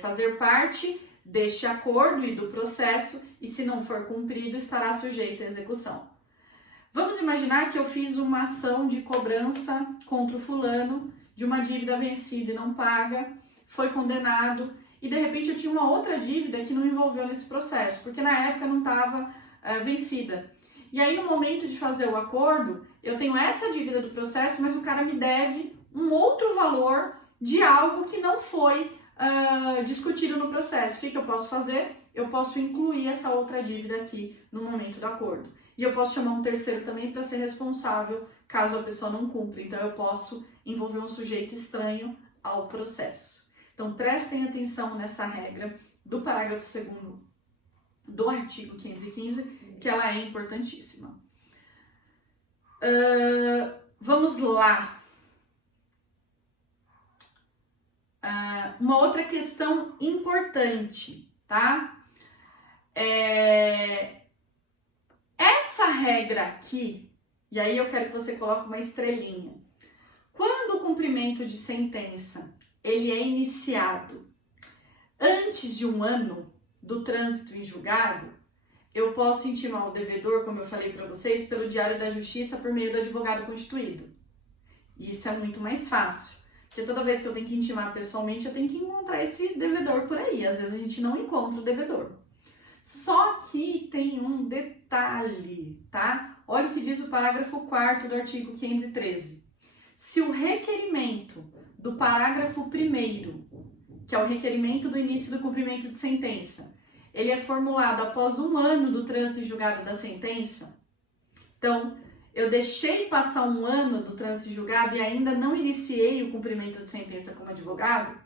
fazer parte deste acordo e do processo, e se não for cumprido, estará sujeita à execução. Vamos imaginar que eu fiz uma ação de cobrança contra o fulano de uma dívida vencida e não paga, foi condenado, e de repente eu tinha uma outra dívida que não envolveu nesse processo, porque na época não estava vencida. E aí no momento de fazer o acordo, eu tenho essa dívida do processo, mas o cara me deve um outro valor de algo que não foi discutido no processo. O que eu posso fazer? Eu posso incluir essa outra dívida aqui no momento do acordo. E eu posso chamar um terceiro também para ser responsável caso a pessoa não cumpra. Então eu posso envolver um sujeito estranho ao processo. Então prestem atenção nessa regra do parágrafo 2º do artigo 515, que ela é importantíssima. Vamos lá. Uma outra questão importante, tá? Essa regra aqui, e aí eu quero que você coloque uma estrelinha. Quando o cumprimento de sentença ele é iniciado antes de 1 ano do trânsito em julgado, eu posso intimar o devedor, como eu falei para vocês, pelo Diário da Justiça por meio do advogado constituído. E isso é muito mais fácil, porque toda vez que eu tenho que intimar pessoalmente, eu tenho que encontrar esse devedor por aí. Às vezes a gente não encontra o devedor. Só que tem um detalhe, tá? Olha o que diz o parágrafo 4º do artigo 513. Se o requerimento do parágrafo 1º, que é o requerimento do início do cumprimento de sentença, ele é formulado após 1 ano do trânsito em julgado da sentença, então, eu deixei passar 1 ano do trânsito em julgado e ainda não iniciei o cumprimento de sentença como advogado,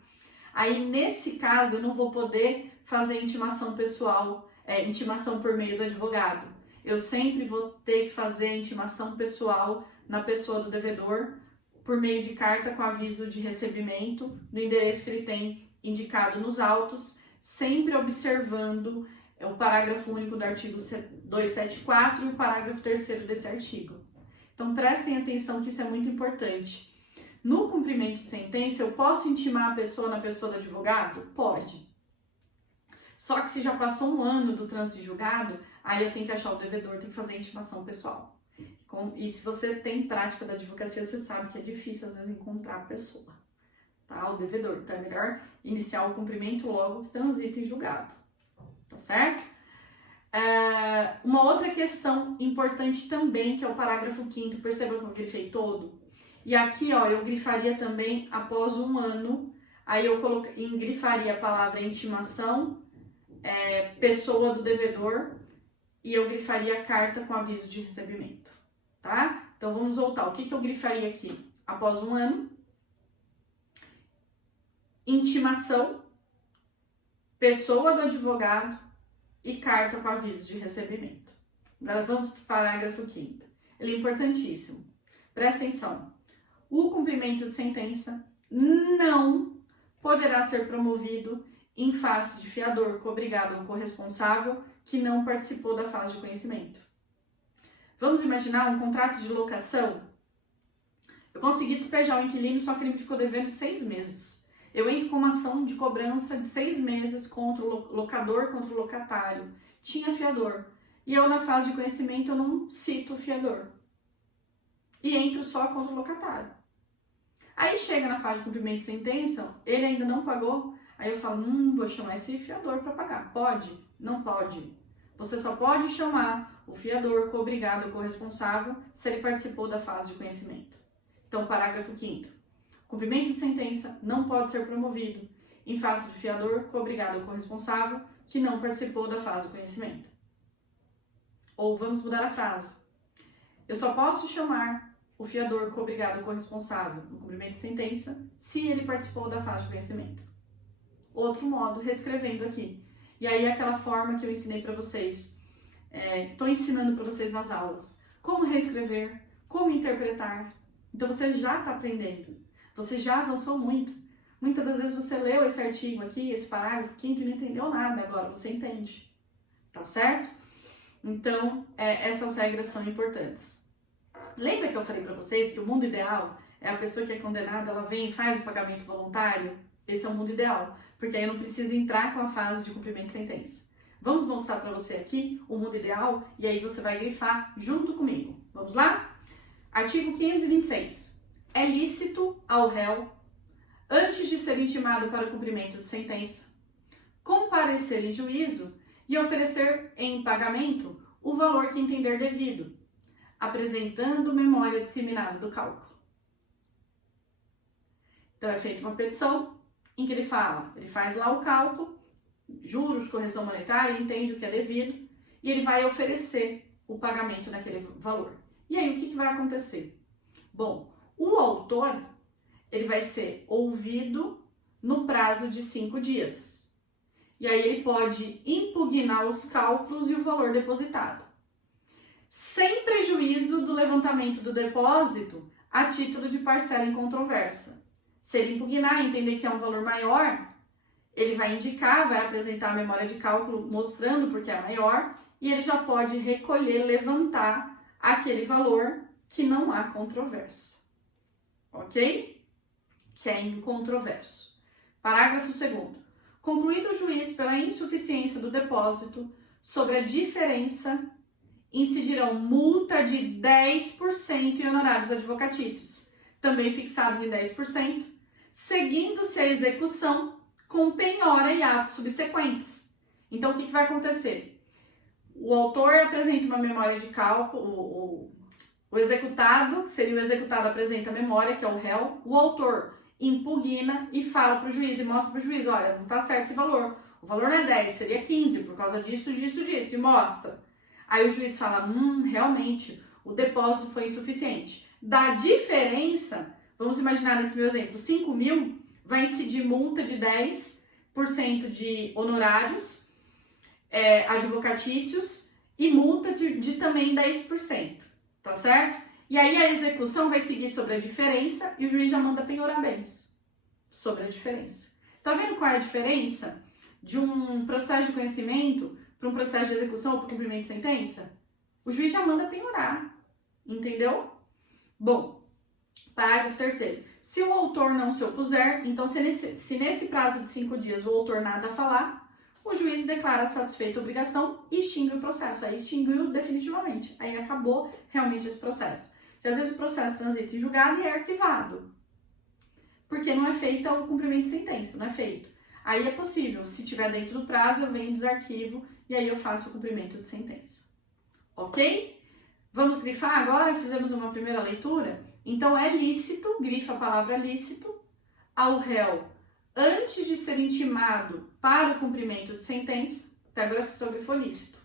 aí nesse caso eu não vou poder fazer intimação pessoal, intimação por meio do advogado. Eu sempre vou ter que fazer intimação pessoal na pessoa do devedor por meio de carta com aviso de recebimento no endereço que ele tem indicado nos autos, sempre observando o parágrafo único do artigo 274 e o parágrafo 3º desse artigo. Então, prestem atenção que isso é muito importante. No cumprimento de sentença, eu posso intimar a pessoa na pessoa do advogado? Pode. Só que se já passou 1 ano do trânsito de julgado, aí eu tenho que achar o devedor, tem que fazer a intimação pessoal. E se você tem prática da advocacia, você sabe que é difícil, às vezes, encontrar a pessoa, tá? O devedor. Então, é melhor iniciar o cumprimento logo que transita em julgado. Tá certo? Uma outra questão importante também, que é o parágrafo 5º, perceba que eu grifei todo. E aqui, ó, eu grifaria também após 1 ano, aí eu grifaria a palavra intimação, pessoa do devedor, e eu grifaria a carta com aviso de recebimento, tá? Então, vamos voltar. O que eu grifaria aqui? Após 1 ano, intimação, pessoa do advogado e carta com aviso de recebimento. Agora vamos para o parágrafo 5º. Ele é importantíssimo. Presta atenção. O cumprimento de sentença não poderá ser promovido em face de fiador, cobrigado ou corresponsável que não participou da fase de conhecimento. Vamos imaginar um contrato de locação? Eu consegui despejar o inquilino, só que ele me ficou devendo 6 meses. Eu entro com uma ação de cobrança de 6 meses contra o locador, contra o locatário. Tinha fiador. E eu, na fase de conhecimento, eu não cito o fiador. E entro só contra o locatário. Aí chega na fase de cumprimento de sentença, ele ainda não pagou. Aí eu falo, vou chamar esse fiador para pagar. Pode? Não pode. Você só pode chamar o fiador, cobrigado ou corresponsável se ele participou da fase de conhecimento. Então, parágrafo 5º. Cumprimento de sentença não pode ser promovido em face de fiador, cobrigado ou corresponsável que não participou da fase do conhecimento. Ou vamos mudar a frase. Eu só posso chamar o fiador, cobrigado ou corresponsável no cumprimento de sentença se ele participou da fase de conhecimento. Outro modo, reescrevendo aqui. E aí aquela forma que eu ensinei para vocês. Estou ensinando para vocês nas aulas. Como reescrever, como interpretar. Então você já está aprendendo. Você já avançou muito. Muitas das vezes você leu esse artigo aqui, esse parágrafo 5º e não entendeu nada, agora você entende. Tá certo? Então, essas regras são importantes. Lembra que eu falei para vocês que o mundo ideal é a pessoa que é condenada, ela vem e faz o pagamento voluntário? Esse é o mundo ideal, porque aí eu não preciso entrar com a fase de cumprimento de sentença. Vamos mostrar para você aqui o mundo ideal e aí você vai grifar junto comigo. Vamos lá? Artigo 526. É lícito ao réu, antes de ser intimado para o cumprimento de sentença, comparecer em juízo e oferecer em pagamento o valor que entender devido, apresentando memória discriminada do cálculo. Então é feita uma petição em que ele faz lá o cálculo, juros, correção monetária, entende o que é devido e ele vai oferecer o pagamento daquele valor. E aí o que vai acontecer? Bom, o autor ele vai ser ouvido no prazo de 5 dias. E aí ele pode impugnar os cálculos e o valor depositado, sem prejuízo do levantamento do depósito a título de parcela incontroversa. Se ele impugnar e entender que é um valor maior, ele vai indicar, vai apresentar a memória de cálculo mostrando porque é maior e ele já pode recolher, levantar aquele valor que não há controvérsia. Ok? Que é incontroverso. Parágrafo 2º. Concluído o juiz pela insuficiência do depósito, sobre a diferença incidirão multa de 10% em honorários advocatícios, também fixados em 10%, seguindo-se a execução com penhora e atos subsequentes. Então, o que vai acontecer? O autor apresenta uma memória de cálculo, o executado, que seria o executado, apresenta a memória, que é o réu, o autor impugna e fala para o juiz e mostra para o juiz, olha, não está certo esse valor, o valor não é 10, seria 15 por causa disso, e mostra. Aí o juiz fala, realmente, o depósito foi insuficiente. Da diferença, vamos imaginar nesse meu exemplo, 5 mil, vai incidir multa de 10% de honorários advocatícios e multa de também 10%, tá certo? E aí a execução vai seguir sobre a diferença e o juiz já manda penhorar bens sobre a diferença. Tá vendo qual é a diferença de um processo de conhecimento para um processo de execução ou para cumprimento de sentença? O juiz já manda penhorar, entendeu? Bom, parágrafo 3º. Se o autor não se opuser, então se nesse prazo de 5 dias o autor nada a falar, o juiz declara satisfeita a obrigação e extingue o processo. Aí extinguiu definitivamente. Aí acabou realmente esse processo. Porque às vezes o processo transita em julgado e é arquivado. Porque não é feito o cumprimento de sentença, não é feito. Aí é possível, se tiver dentro do prazo, eu venho desarquivo e aí eu faço o cumprimento de sentença. Ok? Vamos grifar agora? Fizemos uma primeira leitura? Então é lícito, grifa a palavra lícito, ao réu, antes de ser intimado para o cumprimento de sentença, até agora se grifou lícito,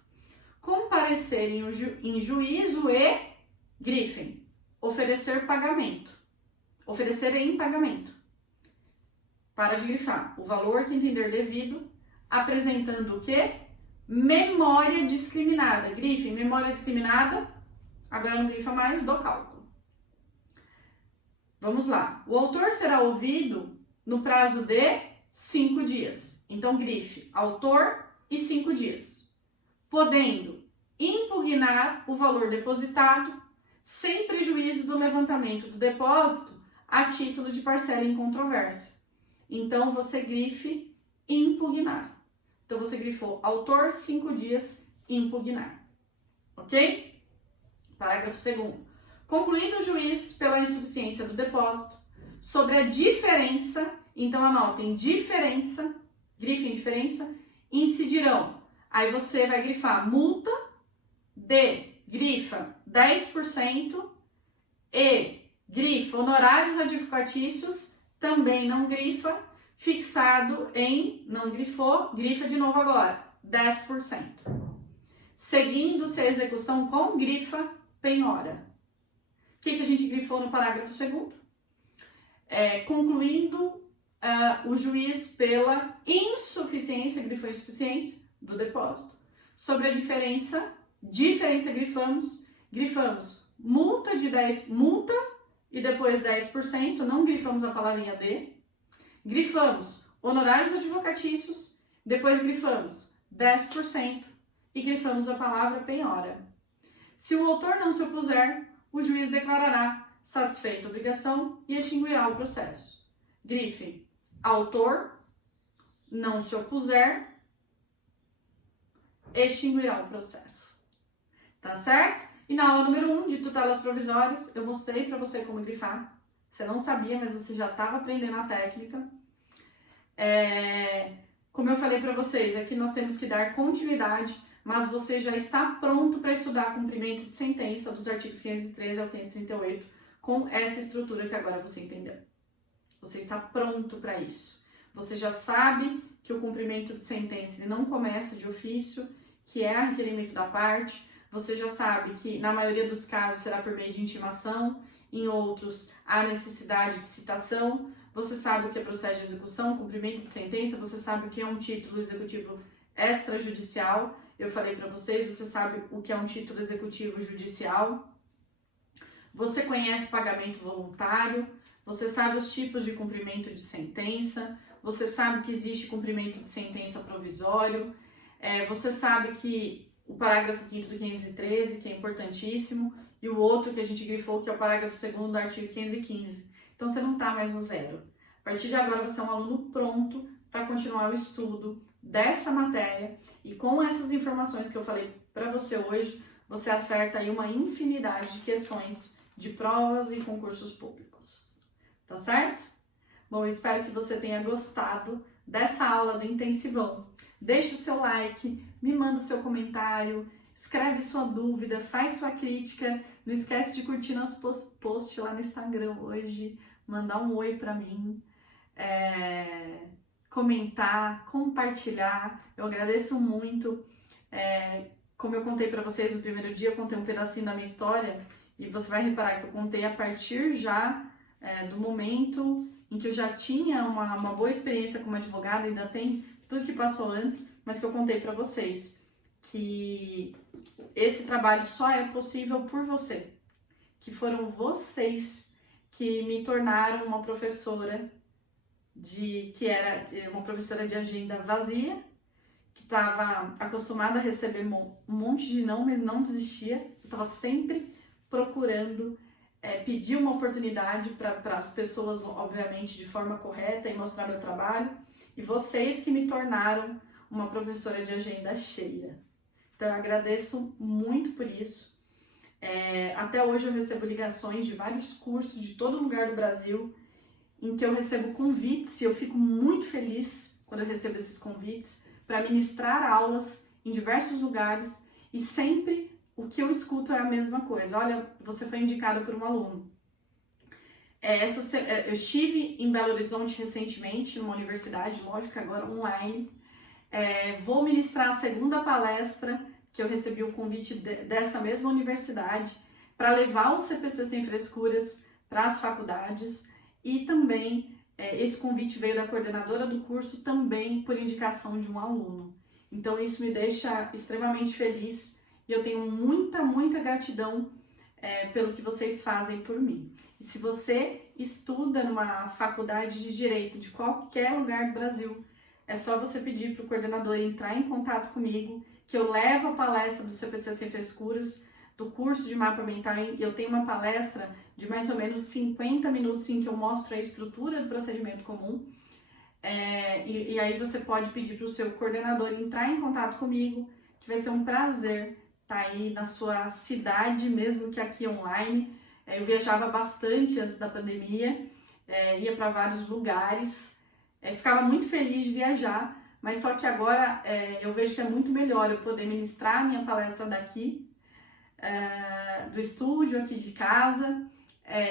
comparecer em juízo e grifem, oferecer pagamento, oferecer em pagamento. Para de grifar, o valor que entender devido, apresentando o quê? Memória discriminada. Grife, memória discriminada, agora não grifa mais, do cálculo. Vamos lá. O autor será ouvido no prazo de 5 dias. Então, grife, autor e 5 dias. Podendo impugnar o valor depositado sem prejuízo do levantamento do depósito a título de parcela em controvérsia. Então, você grife impugnar. Então, você grifou autor, 5 dias, impugnar. Ok? Parágrafo 2º. Concluído o juiz pela insuficiência do depósito, sobre a diferença, então anotem, diferença, grifem diferença, incidirão. Aí você vai grifar multa, grifa 10% e grifa honorários advocatícios, também não grifa, fixado em, não grifou, grifa de novo agora, 10%. Seguindo-se a execução com grifa penhora. O que a gente grifou no parágrafo 2º? Concluindo o juiz pela insuficiência, grifou insuficiência, do depósito. Sobre a diferença grifamos multa e depois 10%, não grifamos a palavrinha de. Grifamos honorários advocatícios, depois grifamos 10% e grifamos a palavra penhora. Se o autor não se opuser, o juiz declarará satisfeita a obrigação e extinguirá o processo. Grife, autor não se opuser, extinguirá o processo. Tá certo? E na aula número 1 de tutelas provisórias, eu mostrei para você como grifar. Você não sabia, mas você já estava aprendendo a técnica. Como eu falei para vocês, aqui nós temos que dar continuidade, mas você já está pronto para estudar cumprimento de sentença dos artigos 513 ao 538 com essa estrutura que agora você entendeu. Você está pronto para isso. Você já sabe que o cumprimento de sentença ele não começa de ofício, que é a requerimento da parte. Você já sabe que na maioria dos casos será por meio de intimação, em outros há necessidade de citação. Você sabe o que é processo de execução, cumprimento de sentença, você sabe o que é um título executivo extrajudicial. Eu falei para vocês, você sabe o que é um título executivo judicial. Você conhece pagamento voluntário, você sabe os tipos de cumprimento de sentença, você sabe que existe cumprimento de sentença provisório, você sabe que o parágrafo 5º do 513, que é importantíssimo, e o outro que a gente grifou, que é o parágrafo 2º do artigo 515. Então, você não está mais no zero. A partir de agora, você é um aluno pronto para continuar o estudo dessa matéria, e com essas informações que eu falei para você hoje, você acerta aí uma infinidade de questões de provas e concursos públicos. Tá certo? Bom, eu espero que você tenha gostado dessa aula do intensivão. Deixe o seu like, me manda o seu comentário, escreve sua dúvida, faz sua crítica. Não esquece de curtir nosso post lá no Instagram hoje, mandar um oi pra mim. comentar, compartilhar. Eu agradeço muito. Como eu contei para vocês no primeiro dia, eu contei um pedacinho da minha história e você vai reparar que eu contei a partir já do momento em que eu já tinha uma boa experiência como advogada, ainda tem tudo que passou antes, mas que eu contei para vocês que esse trabalho só é possível por você, que foram vocês que me tornaram uma professora que era uma professora de agenda vazia, que estava acostumada a receber um monte de não, mas não desistia. Eu estava sempre procurando pedir uma oportunidade para as pessoas, obviamente, de forma correta e mostrar meu trabalho. E vocês que me tornaram uma professora de agenda cheia. Então, eu agradeço muito por isso. Até hoje eu recebo ligações de vários cursos de todo lugar do Brasil, em que eu recebo convites e eu fico muito feliz quando eu recebo esses convites para ministrar aulas em diversos lugares e sempre o que eu escuto é a mesma coisa. Olha, você foi indicada por um aluno. Eu estive em Belo Horizonte recentemente, numa universidade, lógico, agora online. Vou ministrar a segunda palestra que eu recebi o convite dessa mesma universidade para levar o CPC Sem Frescuras para as faculdades e também esse convite veio da coordenadora do curso também por indicação de um aluno. Então isso me deixa extremamente feliz e eu tenho muita gratidão pelo que vocês fazem por mim. E se você estuda numa faculdade de Direito de qualquer lugar do Brasil, é só você pedir para o coordenador entrar em contato comigo, que eu levo a palestra do CPC Sem Frescuras, do curso de mapa mental, e eu tenho uma palestra de mais ou menos 50 minutos em que eu mostro a estrutura do procedimento comum. E aí você pode pedir para o seu coordenador entrar em contato comigo, que vai ser um prazer estar aí na sua cidade, mesmo que aqui online. Eu viajava bastante antes da pandemia, ia para vários lugares, ficava muito feliz de viajar, mas só que agora eu vejo que é muito melhor eu poder ministrar a minha palestra daqui, do estúdio, aqui de casa,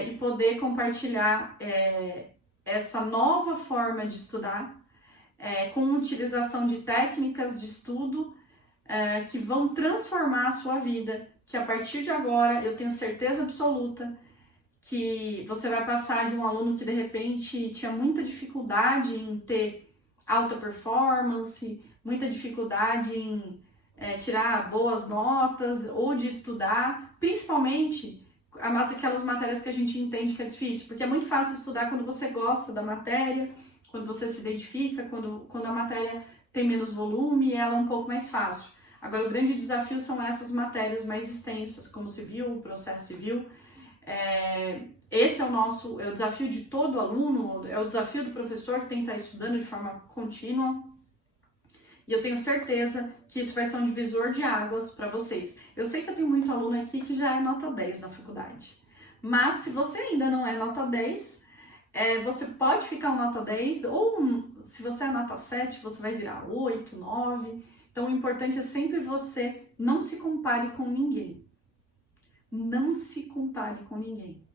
e poder compartilhar essa nova forma de estudar, com utilização de técnicas de estudo que vão transformar a sua vida, que a partir de agora eu tenho certeza absoluta que você vai passar de um aluno que de repente tinha muita dificuldade em ter alta performance, muita dificuldade em tirar boas notas ou de estudar, principalmente aquelas matérias que a gente entende que é difícil, porque é muito fácil estudar quando você gosta da matéria, quando você se identifica, quando a matéria tem menos volume e ela é um pouco mais fácil. Agora, o grande desafio são essas matérias mais extensas, como civil, processo civil. Esse é o desafio de todo aluno, é o desafio do professor que tem que estar estudando de forma contínua. E eu tenho certeza que isso vai ser um divisor de águas para vocês. Eu sei que eu tenho muito aluno aqui que já é nota 10 na faculdade. Mas se você ainda não é nota 10, você pode ficar nota 10, ou se você é nota 7, você vai virar 8, 9. Então o importante é sempre você não se compare com ninguém. Não se compare com ninguém.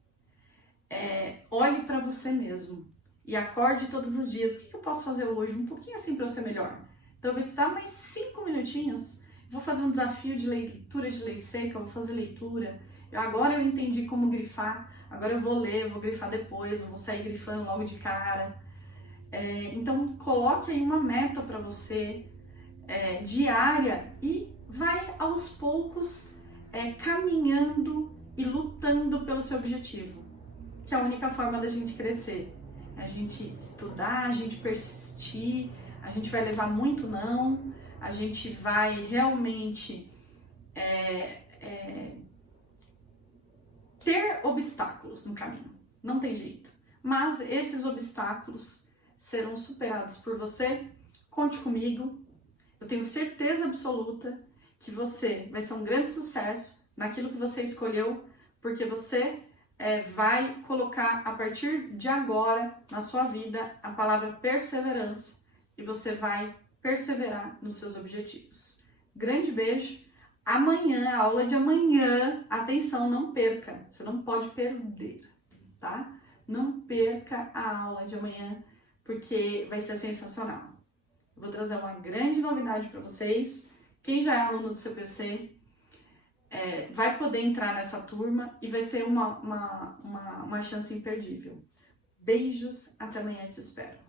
Olhe para você mesmo e acorde todos os dias. O que eu posso fazer hoje? Um pouquinho assim para eu ser melhor. Então eu vou estudar mais 5 minutinhos, vou fazer um desafio de leitura de lei seca, vou fazer leitura. Agora eu entendi como grifar, agora eu vou ler, vou grifar depois, eu vou sair grifando logo de cara. Então coloque aí uma meta para você, diária, e vai aos poucos caminhando e lutando pelo seu objetivo, que é a única forma da gente crescer. A gente estudar, a gente persistir, a gente vai levar muito não, a gente vai realmente ter obstáculos no caminho, não tem jeito. Mas esses obstáculos serão superados por você. Conte comigo, eu tenho certeza absoluta que você vai ser um grande sucesso naquilo que você escolheu, porque você vai colocar a partir de agora na sua vida a palavra perseverança e você vai perseverar nos seus objetivos. Grande beijo. Amanhã, a aula de amanhã, atenção, não perca, você não pode perder, tá? Não perca a aula de amanhã, porque vai ser sensacional. Eu vou trazer uma grande novidade para vocês. Quem já é aluno do CPC vai poder entrar nessa turma e vai ser uma chance imperdível. Beijos, até amanhã, te espero.